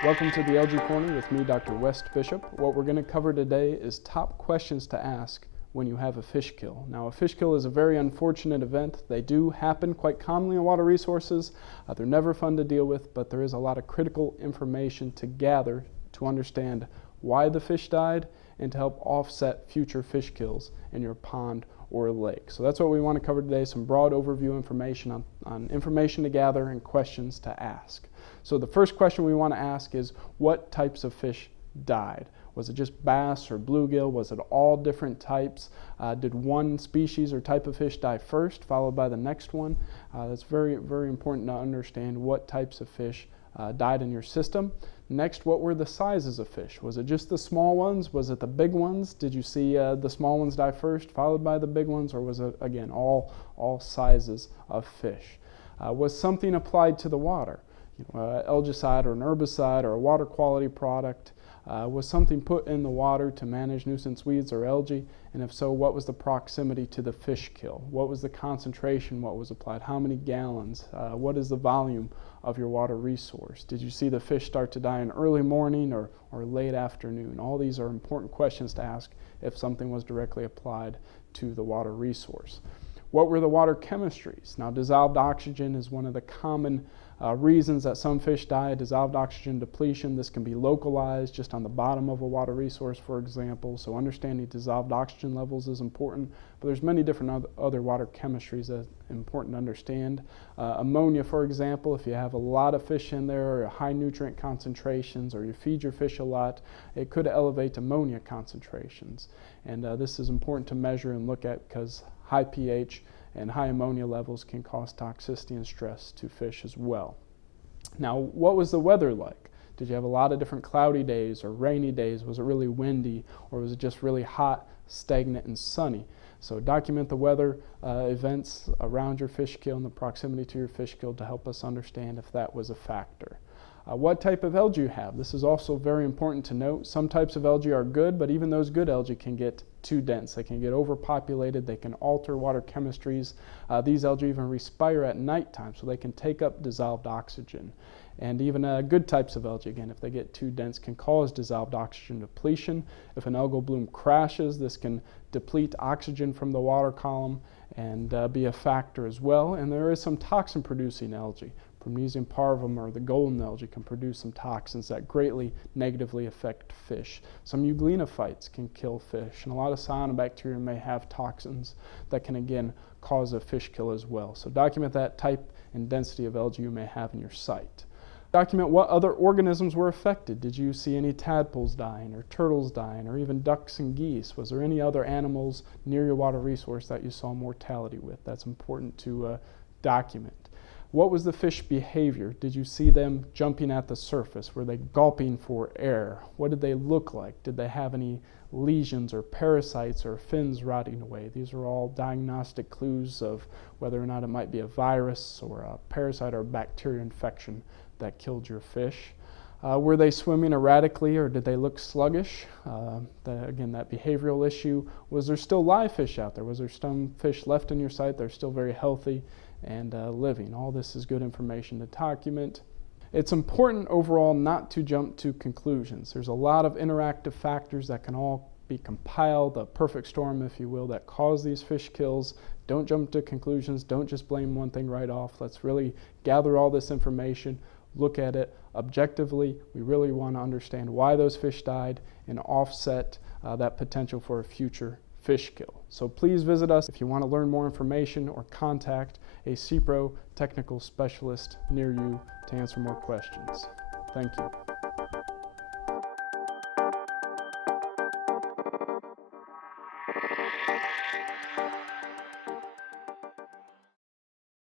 Welcome to the Algae Corner with me, Dr. West Bishop. What we're going to cover today is top questions to ask when you have a fish kill. Now, a fish kill is a very unfortunate event. They do happen quite commonly in water resources. They're never fun to deal with, but there is a lot of critical information to gather to understand why the fish died and to help offset future fish kills in your pond or lake. So that's what we want to cover today, some broad overview information on information to gather and questions to ask. So the first question we want to ask is, what types of fish died? Was it just bass or bluegill? Was it all different types? Did one species or type of fish die first, followed by the next one? That's very, very important to understand what types of fish died in your system. Next, what were the sizes of fish? Was it just the small ones? Was it the big ones? Did you see the small ones die first, followed by the big ones? Or was it, again, all sizes of fish? Was something applied to the water? Algicide or an herbicide or a water quality product? Was something put in the water to manage nuisance weeds or algae? And if so, what was the proximity to the fish kill? What was the concentration? What was applied? How many gallons? What is the volume of your water resource? Did you see the fish start to die in early morning or late afternoon? All these are important questions to ask if something was directly applied to the water resource. What were the water chemistries? Now, dissolved oxygen is one of the common reasons that some fish die. Dissolved oxygen depletion. This can be localized just on the bottom of a water resource, for example. So understanding dissolved oxygen levels is important, but there's many different other water chemistries that are important to understand. Ammonia, for example, if you have a lot of fish in there or high nutrient concentrations or you feed your fish a lot, it could elevate ammonia concentrations. And this is important to measure and look at because high pH and high ammonia levels can cause toxicity and stress to fish as well. Now, what was the weather like? Did you have a lot of different cloudy days or rainy days? Was it really windy, or was it just really hot, stagnant, and sunny? So document the weather events around your fish kill and the proximity to your fish kill to help us understand if that was a factor. What type of algae you have? This is also very important to note. Some types of algae are good, but even those good algae can get too dense. They can get overpopulated. They can alter water chemistries. These algae even respire at nighttime, so they can take up dissolved oxygen. And even good types of algae, again, if they get too dense, can cause dissolved oxygen depletion. If an algal bloom crashes, this can deplete oxygen from the water column and be a factor as well. And there is some toxin-producing algae. Promnesium parvum or the golden algae can produce some toxins that greatly negatively affect fish. Some euglenophytes can kill fish, and a lot of cyanobacteria may have toxins that can again cause a fish kill as well. So document that type and density of algae you may have in your site. Document what other organisms were affected. Did you see any tadpoles dying or turtles dying or even ducks and geese? Was there any other animals near your water resource that you saw mortality with? That's important to document. What was the fish behavior? Did you see them jumping at the surface? Were they gulping for air? What did they look like? Did they have any lesions or parasites or fins rotting away? These are all diagnostic clues of whether or not it might be a virus or a parasite or a bacteria infection that killed your fish. Were they swimming erratically or did they look sluggish? Again, that behavioral issue. Was there still live fish out there? Was there some fish left in your site that are still very healthy and living? All this is good information to document. It's important overall not to jump to conclusions. There's a lot of interactive factors that can all be compiled, a perfect storm, if you will, that cause these fish kills. Don't jump to conclusions. Don't just blame one thing right off. Let's really gather all this information, look at it objectively. We really want to understand why those fish died and offset that potential for a future fish kill. So please visit us if you want to learn more information or contact a CPRO technical specialist near you to answer more questions. Thank you.